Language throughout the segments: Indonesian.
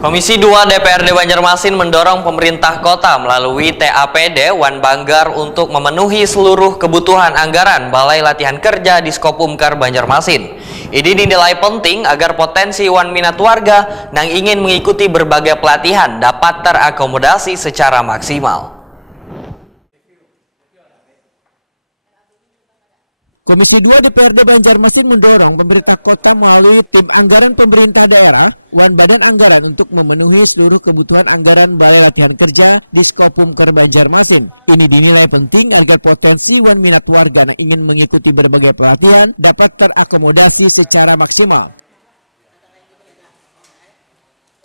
Komisi 2 DPRD Banjarmasin mendorong pemerintah kota melalui TAPD Wan Banggar untuk memenuhi seluruh kebutuhan anggaran Balai Latihan Kerja Diskopumkar Banjarmasin. Ini dinilai penting agar potensi wan minat warga yang ingin mengikuti berbagai pelatihan dapat terakomodasi secara maksimal. Komisi 2 DPRD Banjarmasin mendorong pemerintah kota melalui tim anggaran pemerintah daerah Wan Badan Anggaran untuk memenuhi seluruh kebutuhan anggaran Balai Latihan Kerja Diskopumkar Banjarmasin. Ini dinilai penting agar potensi wan minat warga yang ingin mengikuti berbagai pelatihan dapat terakomodasi secara maksimal.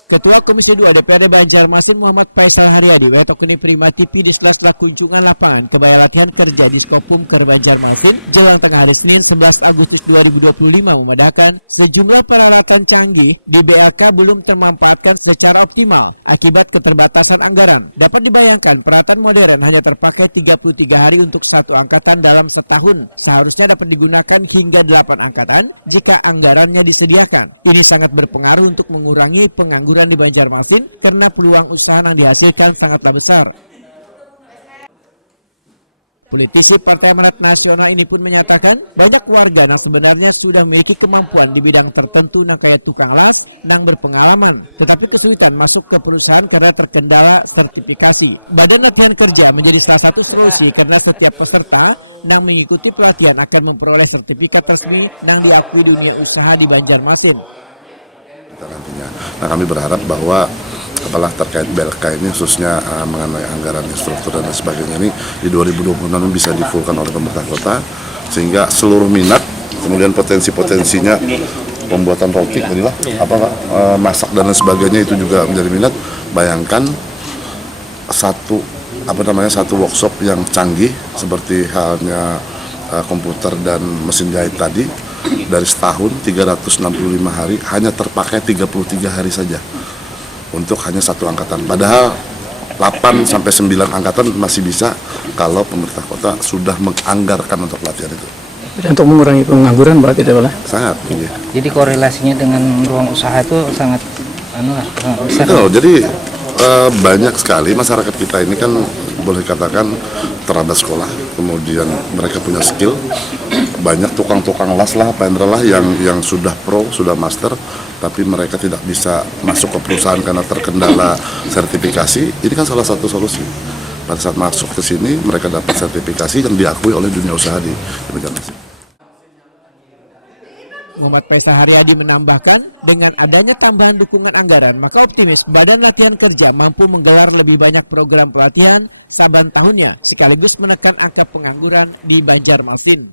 Ketua Komisi 2 DPRD Banjarmasin Muhammad Faisal Haryadi wetokuni Prima TV di sela-sela kunjungan lapangan ke Balai Latihan Kerja Diskopumkar Banjarmasin jelang tengah hari Senin 11 Agustus 2025 memandangkan sejumlah peralatan canggih di BLK belum termanfaatkan secara optimal akibat keterbatasan anggaran. Dapat dibayangkan peralatan modern hanya terpakai 33 hari untuk satu angkatan dalam setahun. Seharusnya dapat digunakan hingga 8 angkatan jika anggarannya disediakan. Ini sangat berpengaruh untuk mengurangi pengangguran di Banjarmasin karena peluang usaha yang dihasilkan sangatlah besar. Politisi Partai Amanat Nasional ini pun menyatakan banyak warga yang sebenarnya sudah memiliki kemampuan di bidang tertentu yang kayak tukang las yang berpengalaman, tetapi kesulitan masuk ke perusahaan karena terkendala sertifikasi. Badan Latihan Kerja menjadi salah satu solusi karena setiap peserta yang mengikuti pelatihan akan memperoleh sertifikat resmi yang diakui dunia usaha di Banjarmasin. Nah, kami berharap bahwa kepala terkait BLK ini khususnya mengenai anggaran struktur dan sebagainya ini di 2026 bisa difulkan oleh pemerintah kota sehingga seluruh minat kemudian potensi-potensinya pembuatan roti inilah masak dan sebagainya itu juga menjadi minat. Bayangkan satu workshop yang canggih seperti halnya komputer dan mesin jahit tadi dari setahun 365 hari hanya terpakai 33 hari saja untuk hanya satu angkatan. Padahal 8 sampai 9 angkatan masih bisa kalau pemerintah kota sudah menganggarkan untuk pelatihan itu. Untuk mengurangi pengangguran berarti tidak boleh? Sangat tinggi. Jadi korelasinya dengan ruang usaha itu sangat besar. Betul, jadi banyak sekali masyarakat kita ini kan boleh dikatakan terlambat sekolah, kemudian mereka punya skill, banyak tukang-tukang las lah, pendra lah yang sudah pro, sudah master, tapi mereka tidak bisa masuk ke perusahaan karena terkendala sertifikasi. Ini kan salah satu solusi. Pada saat masuk ke sini, mereka dapat sertifikasi yang diakui oleh dunia usaha di Banjarmasin. Muhammad Faisal Haryadi menambahkan, dengan adanya tambahan dukungan anggaran, maka optimis Badan Latihan Kerja mampu menggelar lebih banyak program pelatihan saban tahunnya, sekaligus menekan angka pengangguran di Banjarmasin.